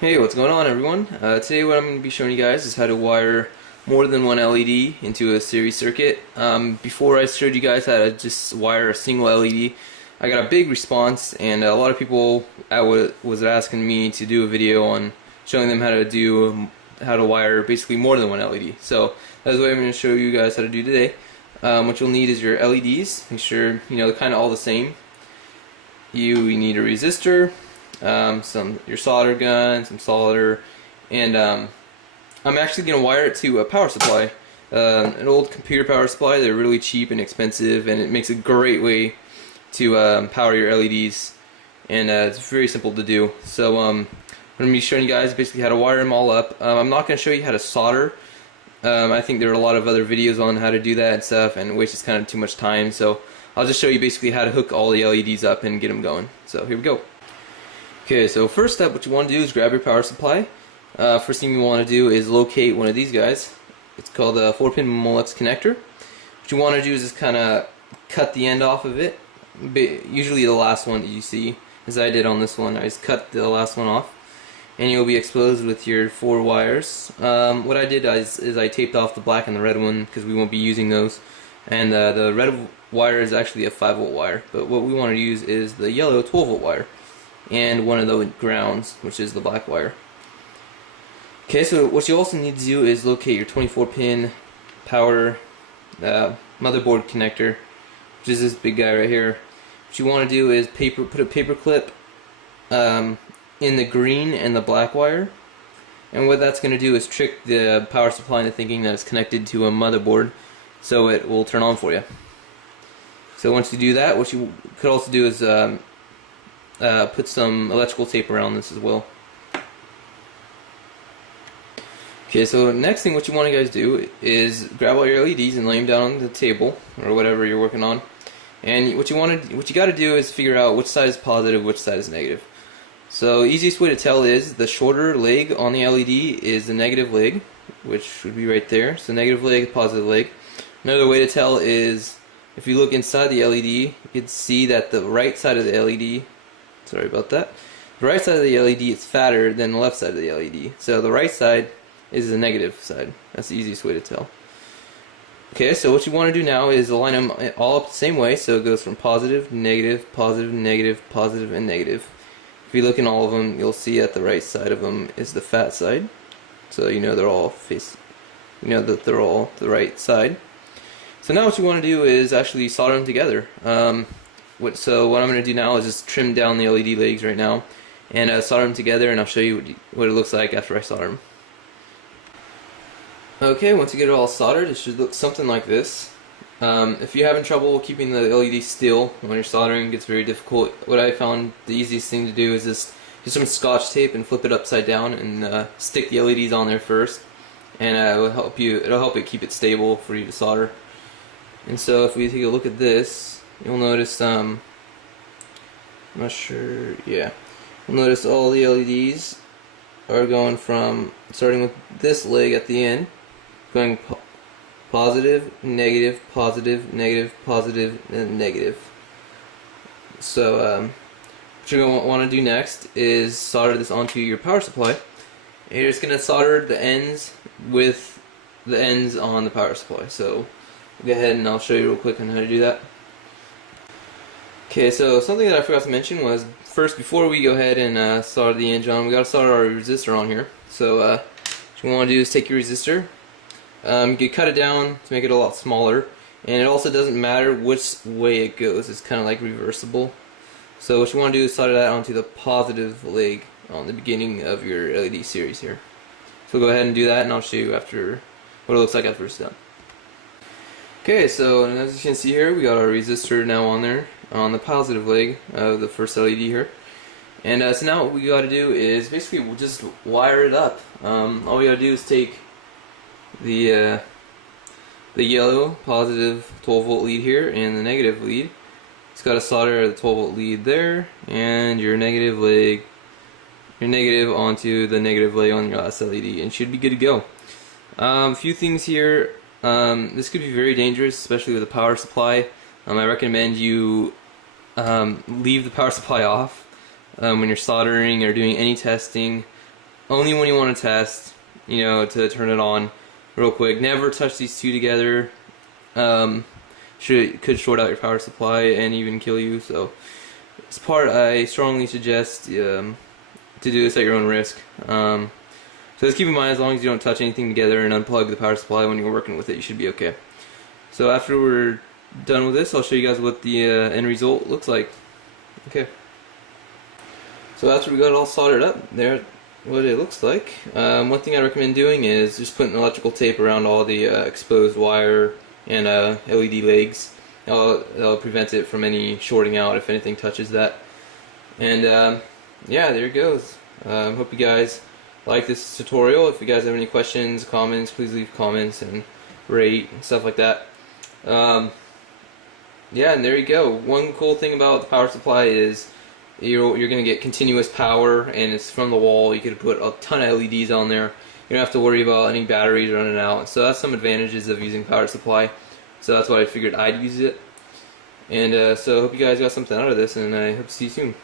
Hey, what's going on everyone? Today what I'm going to be showing you guys is how to wire more than one LED into a series circuit. Before I showed you guys how to just wire a single LED, I got a big response, and a lot of people was asking me to do a video on showing them how to wire basically more than one LED. So that's what I'm going to show you guys how to do today. What you'll need is your LEDs. Make sure they're kind of all the same. You need a resistor, your solder gun, some solder, and I'm actually going to wire it to a power supply, an old computer power supply. They're really cheap and expensive, and it makes a great way to power your LEDs, and it's very simple to do. So I'm going to be showing you guys basically how to wire them all up. I'm not going to show you how to solder. I think there are a lot of other videos on how to do that and stuff, and it wastes kind of too much time, so I'll just show you basically how to hook all the LEDs up and get them going. So here we go. Okay, so first step, what you want to do is grab your power supply. First thing you want to do is locate one of these guys. It's called a 4-pin Molex connector. What you want to do is just kind of cut the end off of it. Usually the last one that you see, as I did on this one. I just cut the last one off, and you'll be exposed with your 4 wires. What I did is I taped off the black and the red one because we won't be using those. And the red wire is actually a 5-volt wire, but what we want to use is the yellow 12-volt wire and one of the grounds, which is the black wire. Okay, so what you also need to do is locate your 24-pin power motherboard connector, which is this big guy right here. What you want to do is put a paper clip in the green and the black wire, and what that's going to do is trick the power supply into thinking that it's connected to a motherboard, so it will turn on for you. So once you do that, what you could also do is put some electrical tape around this as well. Okay, so next thing what you want to guys do is grab all your LEDs and lay them down on the table or whatever you're working on. And what you got to do is figure out which side is positive, which side is negative. So easiest way to tell is the shorter leg on the LED is the negative leg, which would be right there. So negative leg, positive leg. Another way to tell is if you look inside the LED, you can see that the right side of the LED, sorry about that, the right side of the LED is fatter than the left side of the LED. So the right side is the negative side. That's the easiest way to tell. Okay, so what you want to do now is align them all up the same way, so it goes from positive, negative, positive, negative, positive, and negative. If you look in all of them, you'll see that the right side of them is the fat side. So they're all that they're all the right side. So now what you want to do is actually solder them together. So what I'm going to do now is just trim down the LED legs right now and solder them together, and I'll show you what it looks like after I solder them. Okay, once you get it all soldered, it should look something like this. If you're having trouble keeping the LED still when you're soldering, it gets very difficult. What I found the easiest thing to do is just get some Scotch tape and flip it upside down and stick the LEDs on there first, and it'll help it keep it stable for you to solder. And so if we take a look at this, you'll notice I'm not sure, yeah, you'll notice all the LEDs are going from, starting with this leg at the end, going positive, negative, positive, negative, positive, and negative. So what you're going to want to do next is solder this onto your power supply, and you're just going to solder the ends with the ends on the power supply. So go ahead and I'll show you real quick on how to do that. Okay, so something that I forgot to mention was, first, before we go ahead and solder the ends on, we got to solder our resistor on here. So what you want to do is take your resistor, you can cut it down to make it a lot smaller, and it also doesn't matter which way it goes, it's kind of like reversible. So what you want to do is solder that onto the positive leg on the beginning of your LED series here. So go ahead and do that, and I'll show you after what it looks like after it's done. Okay, so as you can see here, we got our resistor now on there on the positive leg of the first LED here. And so now what we got to do is basically we'll just wire it up. All we got to do is take the yellow positive 12-volt lead here and the negative lead. It's got to solder the 12-volt lead there, and your negative leg, your negative onto the negative leg on your last LED, and should be good to go. A few things here. This could be very dangerous, especially with a power supply. I recommend you leave the power supply off when you're soldering or doing any testing. only when you want to test, you know, to turn it on real quick. Never touch these two together. Could short out your power supply and even kill you. So this part I strongly suggest to do this at your own risk. So just keep in mind, as long as you don't touch anything together and unplug the power supply when you're working with it, you should be okay. So after we're done with this, I'll show you guys what the end result looks like. Okay. So after we got it all soldered up, there what it looks like. One thing I recommend doing is just putting electrical tape around all the exposed wire and LED legs. That'll prevent it from any shorting out if anything touches that. And yeah, there it goes. Hope you guys like this tutorial. If you guys have any questions, comments, please leave comments and rate and stuff like that. Yeah, and there you go. One cool thing about the power supply is you're going to get continuous power, and it's from the wall. You could put a ton of LEDs on there. You don't have to worry about any batteries running out. So that's some advantages of using power supply. So that's why I figured I'd use it. And so I hope you guys got something out of this, and I hope to see you soon.